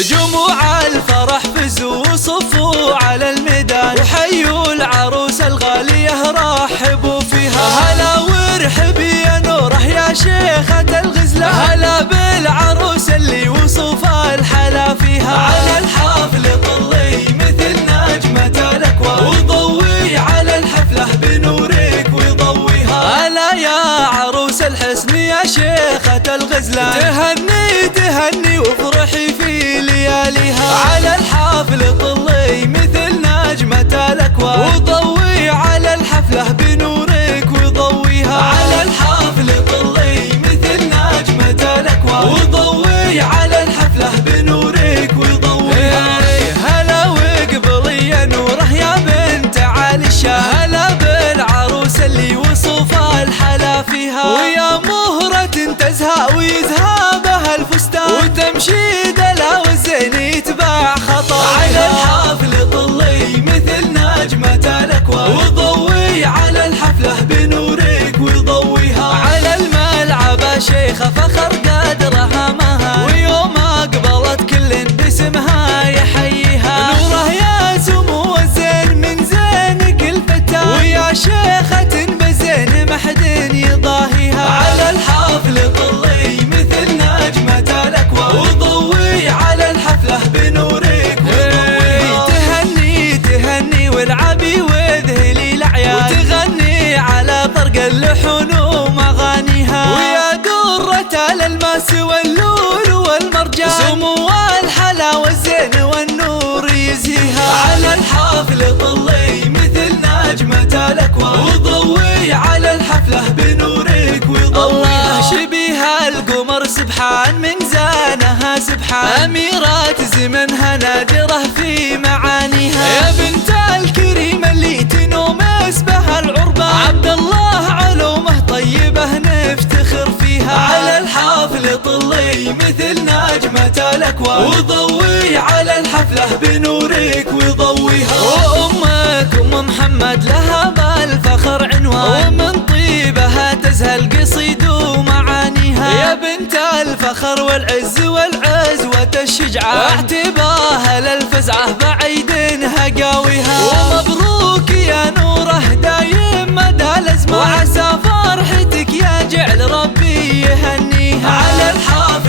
جموع الفرح فزوا وصفوا على الميدان، وحيوا العروس الغالية رحبوا فيها. هلا وارحبي يا نوره يا شيخة الغزلان، هلا بالعروس اللي وصوفها الحلا فيها. على الحفل طلي مثل نجمة الأكوان، وضوي على الحفلة بنورك وضويها. هلا يا عروس الحسن يا شيخة الغزلان، تهني وافرحي في لياليها. على الحفل طلي مثل نجمة الأكوان، وضوي على الحفلة بنورك وضويها. على الحفل طلي مثل نجمة الأكوان، وضوي على الحفلة بنورك وضويها. هلا وقبلي يا نوره يا بنت علي الشاه، هلا بالعروس اللي وصوفها الحلا فيها. ويا مهرة تزهى ويزهى بها الفستان، وتمشي دلا والزين يتباع خطاها. على الحفل طلي مثل نجمة الأكوان، وضوي على الحفلة بنورك وضويها. على الملعب شيخة فخر قدرها مها، ويوم أقبلت كل باسمها يحييها. نوره يا سمو الزين من زينك الفتان، ويا شيخة بزين ما حد يضاهيها. على الحفل طلي مثل نجمة الأكوان، وضوي على الحفلة بنورك وضويها. تهني والعبي وذهلي الأعياد، وتغني على طرق اللحون ومغانيها. ويا درة الألماس واللول والمرجان، سمو الحلا والزين والنور يزهيها. على الحفل طلي مثل نجمة الأكوان، وضوي على الحفلة بنورك وضويها. الله شبيها القمر سبحان من زانها سبحان، أميرات زمنها نادرة في معانيها. يا بنت الكريم اللي تنوم اسمها العربان، عبد الله علومه طيبه نفتخر فيها. على الحفل طلي مثل نجمة الأكوان، وضوي على الحفلة بنورك وضويها. وأمك أم محمد لها بالفخر عنوان، ومن طيبها تزهى القصيد ومعانيها. يا بنت الفخر والعز والعزوة الشجعان، اعتباها للفزعة بعيد هقاويها. ومبروك يا نوره دايم مدى الأزمان، وعسى فرحتك يا جعل ربي يهنيها. على الحفل